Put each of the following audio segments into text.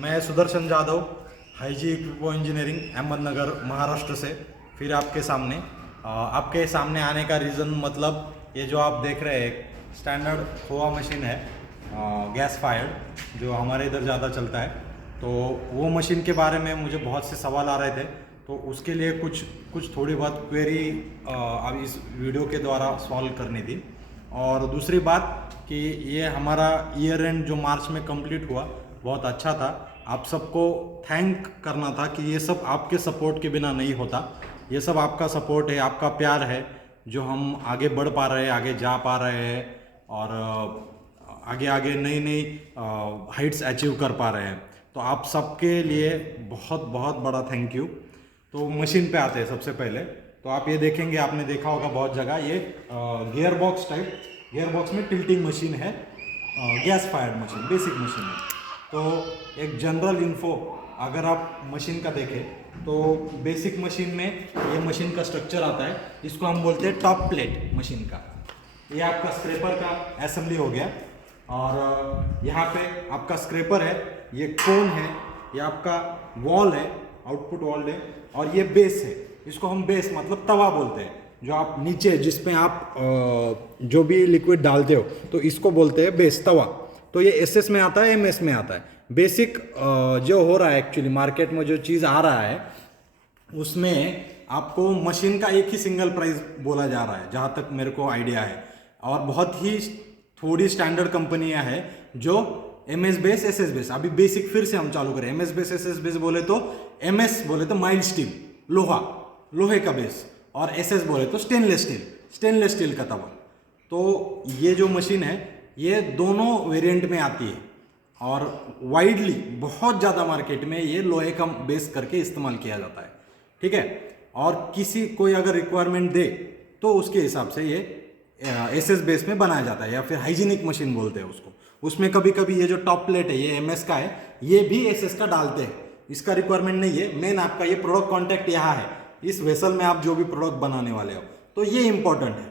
मैं सुदर्शन जादव, हाईजी इक्विपो इंजीनियरिंग, अहमदनगर, महाराष्ट्र से फिर आपके सामने आने का रीज़न मतलब ये जो आप देख रहे हैं स्टैंडर्ड खोआ मशीन है, गैस फायर्ड, जो हमारे इधर ज़्यादा चलता है। तो वो मशीन के बारे में मुझे बहुत से सवाल आ रहे थे, तो उसके लिए कुछ थोड़ी बहुत क्वेरी अब इस वीडियो के द्वारा सॉल्व करनी थी। और दूसरी बात कि ये हमारा ईयर एंड जो मार्च में कंप्लीट हुआ बहुत अच्छा था। आप सबको थैंक करना था कि ये सब आपके सपोर्ट के बिना नहीं होता। ये सब आपका सपोर्ट है, आपका प्यार है, जो हम आगे बढ़ पा रहे हैं, आगे जा पा रहे हैं और आगे आगे नई नई हाइट्स अचीव कर पा रहे हैं। तो आप सबके लिए बहुत बहुत बड़ा थैंक यू। तो मशीन पे आते हैं सबसे पहले। तो आप ये देखेंगे, आपने देखा होगा बहुत जगह, ये gear box type, gear box में टिल्टिंग मशीन है, gas fired machine, basic machine है। तो एक जनरल इन्फो अगर आप मशीन का देखें तो बेसिक मशीन में ये मशीन का स्ट्रक्चर आता है, इसको हम बोलते हैं टॉप प्लेट मशीन का। ये आपका स्क्रैपर का असेंबली हो गया और यहाँ पे आपका स्क्रैपर है, ये कोन है, ये आपका वॉल है, आउटपुट वॉल है, और ये बेस है। इसको हम बेस मतलब तवा बोलते हैं, जो आप नीचे जिसमें आप जो भी लिक्विड डालते हो तो इसको बोलते हैं बेस, तवा। तो ये एसएस में आता है, एमएस में आता है। बेसिक जो हो रहा है एक्चुअली मार्केट में जो चीज़ आ रहा है उसमें आपको मशीन का एक ही सिंगल प्राइस बोला जा रहा है, जहाँ तक मेरे को आइडिया है। और बहुत ही थोड़ी स्टैंडर्ड कंपनियां हैं जो एमएस बेस, एसएस बेस, अभी बेसिक फिर से हम चालू करें। एमएस बेस, एसएस बेस बोले तो, एमएस बोले तो माइल्ड स्टील, लोहे का बेस, और एसएस बोले तो स्टेनलेस स्टील का तवा। तो ये जो मशीन है ये दोनों वेरिएंट में आती है और वाइडली बहुत ज़्यादा मार्केट में ये लोहे का बेस करके इस्तेमाल किया जाता है, ठीक है। और कोई अगर रिक्वायरमेंट दे तो उसके हिसाब से ये एसएस बेस में बनाया जाता है, या फिर हाइजीनिक मशीन बोलते हैं उसको। उसमें कभी कभी ये जो टॉप प्लेट है ये एमएस का है, ये भी एसएस का डालते हैं, इसका रिक्वायरमेंट नहीं है। मेन आपका ये प्रोडक्ट कॉन्टैक्ट यहाँ है, इस वेसल में आप जो भी प्रोडक्ट बनाने वाले हो, तो ये इंपॉर्टेंट है।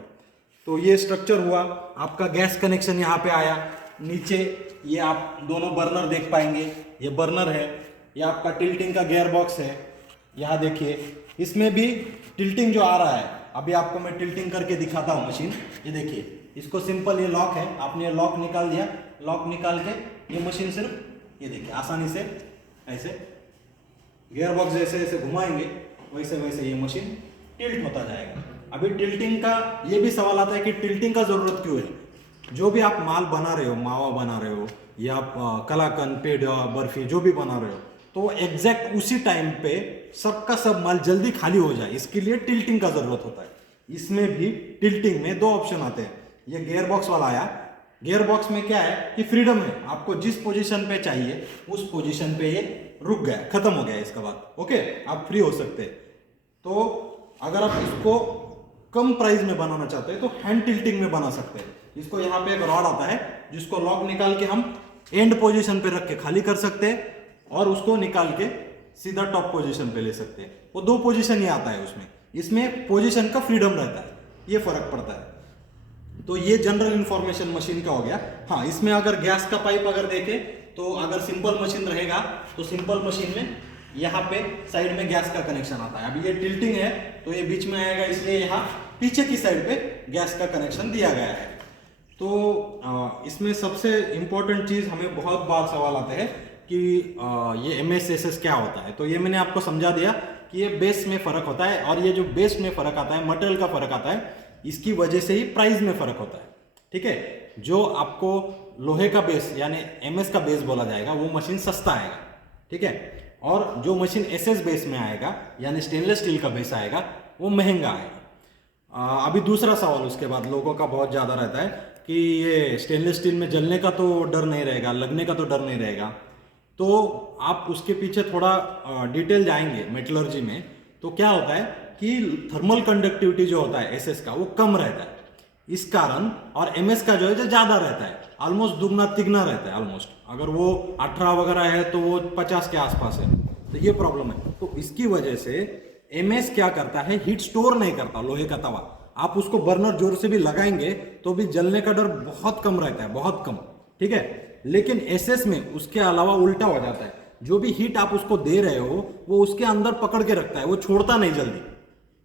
तो ये स्ट्रक्चर हुआ, आपका गैस कनेक्शन यहाँ पे आया। नीचे ये आप दोनों बर्नर देख पाएंगे, ये बर्नर है, ये आपका टिल्टिंग का गियर बॉक्स है। यहाँ देखिए, इसमें भी टिल्टिंग जो आ रहा है, अभी आपको मैं टिल्टिंग करके दिखाता हूँ मशीन। ये देखिए, इसको सिंपल, ये लॉक है, आपने ये लॉक निकाल दिया, लॉक निकाल के ये मशीन सिर्फ ये देखिए आसानी से ऐसे गियर बॉक्स जैसे जैसे घुमाएंगे वैसे वैसे ये मशीन टिल्ट होता जाएगा। अभी टिल्टिंग का ये भी सवाल आता है कि टिल्टिंग का जरूरत क्यों है। जो भी आप माल बना रहे हो, मावा बना रहे हो या आप कलाकंद, पेड़ा, बर्फी जो भी बना रहे हो, तो एग्जैक्ट उसी टाइम पे सबका सब माल जल्दी खाली हो जाए, इसके लिए टिल्टिंग का जरूरत होता है। इसमें भी टिल्टिंग में दो ऑप्शन आते हैं। ये गियर बॉक्स वाला आया, गियर बॉक्स में क्या है कि फ्रीडम है, आपको जिस पोजीशन पे चाहिए उस पोजीशन पे ये रुक गया, खत्म हो गया इसका बात, ओके, आप फ्री हो सकते हैं। तो अगर आप इसको कम प्राइस में बनाना चाहते हैं तो हैंड टिल्टिंग में बना सकते हैं। इसको यहाँ पे एक रॉड आता है जिसको लॉक निकाल के हम एंड पोजीशन पे रख के खाली कर सकते हैं और उसको निकाल के सीधा टॉप पोजीशन पे ले सकते हैं। वो दो पोजीशन ही आता है उसमें, इसमें पोजीशन का फ्रीडम रहता है, ये फर्क पड़ता है। तो ये जनरल इंफॉर्मेशन मशीन का हो गया। हाँ, इसमें अगर गैस का पाइप अगर देखें तो अगर सिंपल मशीन रहेगा तो सिंपल मशीन में यहाँ पे साइड में गैस का कनेक्शन आता है। अभी ये टिल्टिंग है तो ये बीच में आएगा, इसलिए यहाँ पीछे की साइड पे गैस का कनेक्शन दिया गया है। तो इसमें सबसे इम्पोर्टेंट चीज़, हमें बहुत बार सवाल आते हैं कि ये एमएस एसएस क्या होता है। तो ये मैंने आपको समझा दिया कि ये बेस में फ़र्क होता है, और ये जो बेस में फ़र्क आता है, मटेरियल का फ़र्क आता है, इसकी वजह से ही प्राइस में फ़र्क होता है, ठीक है। जो आपको लोहे का बेस यानी एमएस का बेस बोला जाएगा वो मशीन सस्ता आएगा, ठीक है, और जो मशीन एसएस बेस में आएगा यानी स्टेनलेस स्टील का बेस आएगा वो महंगा आएगा। अभी दूसरा सवाल उसके बाद लोगों का बहुत ज़्यादा रहता है कि ये स्टेनलेस स्टील में जलने का तो डर नहीं रहेगा, लगने का तो डर नहीं रहेगा। तो आप उसके पीछे थोड़ा डिटेल जाएंगे मेटलर्जी में, तो क्या होता है कि थर्मल कंडक्टिविटी जो होता है एसएस का वो कम रहता है इस कारण, और एमएस का जो है जो ज़्यादा रहता है, ऑलमोस्ट दुगना तिगना रहता है ऑलमोस्ट। अगर वो 18 वगैरह है तो वो 50 के आसपास है, तो ये प्रॉब्लम है। तो इसकी वजह से एमएस क्या करता है, हीट स्टोर नहीं करता लोहे का तवा। आप उसको बर्नर जोर से भी लगाएंगे तो भी जलने का डर बहुत कम रहता है, बहुत कम, ठीक है। लेकिन एसएस में उसके अलावा उल्टा हो जाता है, जो भी हीट आप उसको दे रहे हो वो उसके अंदर पकड़ के रखता है, वो छोड़ता नहीं जल्दी,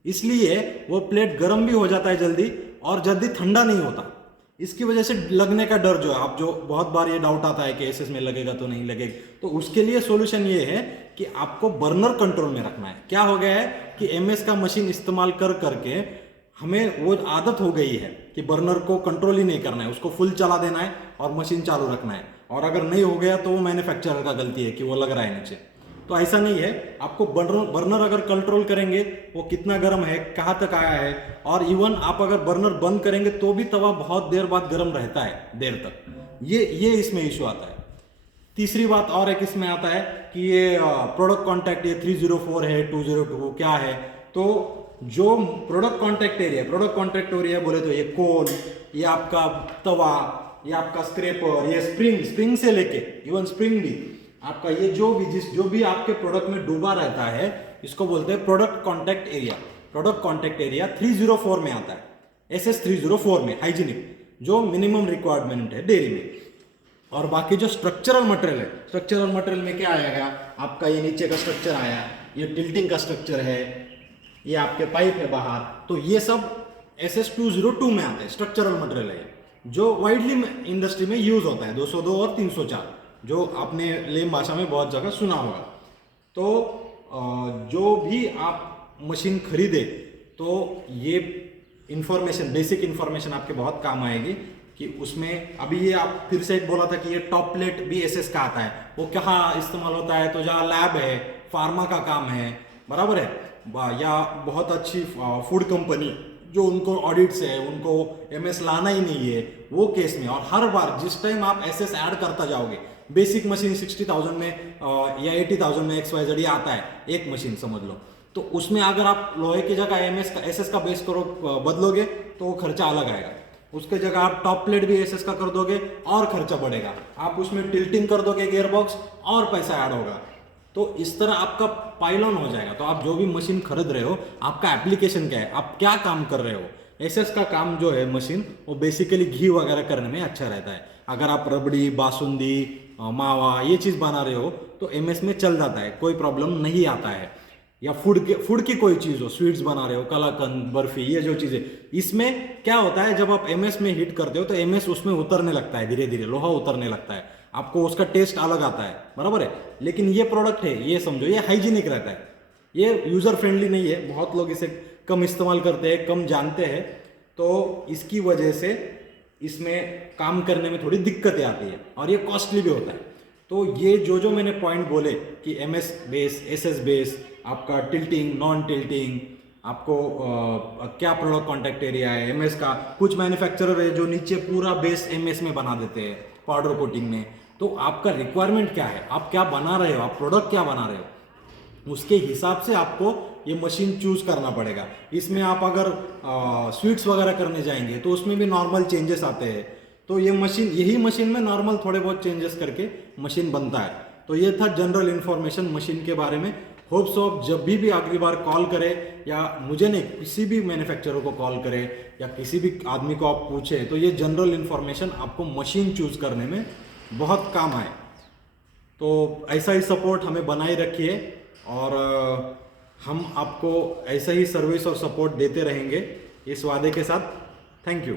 इसलिए वो प्लेट गर्म भी हो जाता है जल्दी और जल्दी ठंडा नहीं होता। इसकी वजह से लगने का डर जो है, आप जो बहुत बार ये डाउट आता है कि एसएस में लगेगा तो नहीं लगेगा, तो उसके लिए सॉल्यूशन ये है कि आपको बर्नर कंट्रोल में रखना है। क्या हो गया है कि एमएस का मशीन इस्तेमाल कर करके हमें वो आदत हो गई है कि बर्नर को कंट्रोल ही नहीं करना है, उसको फुल चला देना है और मशीन चालू रखना है, और अगर नहीं हो गया तो वो मैन्युफैक्चरर का गलती है कि वो लग रहा है नीचे। तो ऐसा नहीं है, आपको बर्नर अगर कंट्रोल करेंगे वो कितना गर्म है, कहाँ तक आया है, और इवन आप अगर बर्नर बंद करेंगे तो भी तवा बहुत देर बाद गर्म रहता है देर तक। ये इसमें इशू आता है। तीसरी बात और एक इसमें आता है कि ये प्रोडक्ट कॉन्टैक्ट ये 304 है, 202 क्या है, तो जो प्रोडक्ट कॉन्टैक्ट एरिया बोले तो ये कोन, ये आपका तवा, ये आपका स्क्रेपर, ये स्प्रिंग से लेके इवन स्प्रिंग भी आपका, ये जो भी आपके प्रोडक्ट में डूबा रहता है, इसको बोलते हैं product contact area. Product contact area 304 में आता है, SS 304 में, हाइजीनिक जो मिनिमम रिक्वायरमेंट है डेयरी में। और बाकी जो स्ट्रक्चरल मटेरियल है, स्ट्रक्चरल मटेरियल में क्या आएगा आपका, ये नीचे का स्ट्रक्चर आया, ये टिल्टिंग का स्ट्रक्चर है, ये आपके पाइप है बाहर, तो ये सब SS 202 में आता है, स्ट्रक्चरल मटेरियल है जो वाइडली इंडस्ट्री में यूज होता है, 202 और 304, जो आपने लेम भाषा में बहुत जगह सुना होगा। तो जो भी आप मशीन खरीदे तो ये इंफॉर्मेशन, बेसिक इंफॉर्मेशन आपके बहुत काम आएगी कि उसमें अभी ये आप फिर से एक बोला था कि ये टॉप प्लेट भी एसएस का आता है, वो कहाँ इस्तेमाल होता है, तो जहाँ लैब है, फार्मा का काम है, बराबर है, या बहुत अच्छी फूड कंपनी जो उनको ऑडिट्स है, उनको एमएस लाना ही नहीं है, वो केस में। और हर बार जिस टाइम आप एसएस ऐड करता जाओगे, बेसिक मशीन 60,000 में या 80,000 में XYZ आता है एक मशीन समझ लो, तो उसमें अगर आप लोहे की जगह एसएस का बेस करो बदलोगे तो वो खर्चा अलग आएगा। उसके जगह आप टॉप प्लेट भी एसएस का कर दोगे और खर्चा बढ़ेगा, आप उसमें टिल्टिंग कर दोगे गियर बॉक्स और पैसा ऐड होगा। तो इस तरह आपका पाइलॉन हो जाएगा। तो आप जो भी मशीन खरीद रहे हो, आपका एप्लीकेशन क्या है, आप क्या काम कर रहे हो। एसएस का काम जो है मशीन, वो बेसिकली घी वगैरह करने में अच्छा रहता है। अगर आप रबड़ी, बासुंदी, मावा ये चीज़ बना रहे हो तो एमएस में चल जाता है, कोई प्रॉब्लम नहीं आता है। या फूड की कोई चीज़ हो, स्वीट्स बना रहे हो, कलाकंद, बर्फी, ये जो चीज़ें, इसमें क्या होता है जब आप एमएस में हीट करते हो तो एमएस उसमें उतरने लगता है, धीरे धीरे लोहा उतरने लगता है, आपको उसका टेस्ट अलग आता है, बराबर है। लेकिन ये प्रोडक्ट है, ये समझो ये हाइजीनिक रहता है, ये यूज़र फ्रेंडली नहीं है, बहुत लोग इसे कम इस्तेमाल करते हैं, कम जानते हैं, तो इसकी वजह से इसमें काम करने में थोड़ी दिक्कतें आती है और ये कॉस्टली भी होता है। तो ये जो मैंने पॉइंट बोले कि एमएस बेस, एसएस बेस, आपका टिल्टिंग, नॉन टिल्टिंग, आपको क्या प्रोडक्ट कॉन्टैक्ट एरिया है एमएस का, कुछ मैन्युफैक्चरर है जो नीचे पूरा बेस एमएस में बना देते हैं पाउडर कोटिंग में। तो आपका रिक्वायरमेंट क्या है, आप क्या बना रहे हो, आप प्रोडक्ट क्या बना रहे हो, उसके हिसाब से आपको ये मशीन चूज करना पड़ेगा। इसमें आप अगर स्वीट्स वगैरह करने जाएंगे तो उसमें भी नॉर्मल चेंजेस आते हैं, तो ये मशीन, यही मशीन में नॉर्मल थोड़े बहुत चेंजेस करके मशीन बनता है। तो ये था जनरल इन्फॉर्मेशन मशीन के बारे में। होप सो आप जब भी अगली बार कॉल करें, या मुझे नहीं, किसी भी मैन्युफैक्चरर को कॉल करें या किसी भी आदमी को आप पूछें, तो ये जनरल इन्फॉर्मेशन आपको मशीन चूज करने में बहुत काम आए। तो ऐसा ही सपोर्ट हमें बनाए रखिए और हम आपको ऐसा ही सर्विस और सपोर्ट देते रहेंगे इस वादे के साथ। Thank you.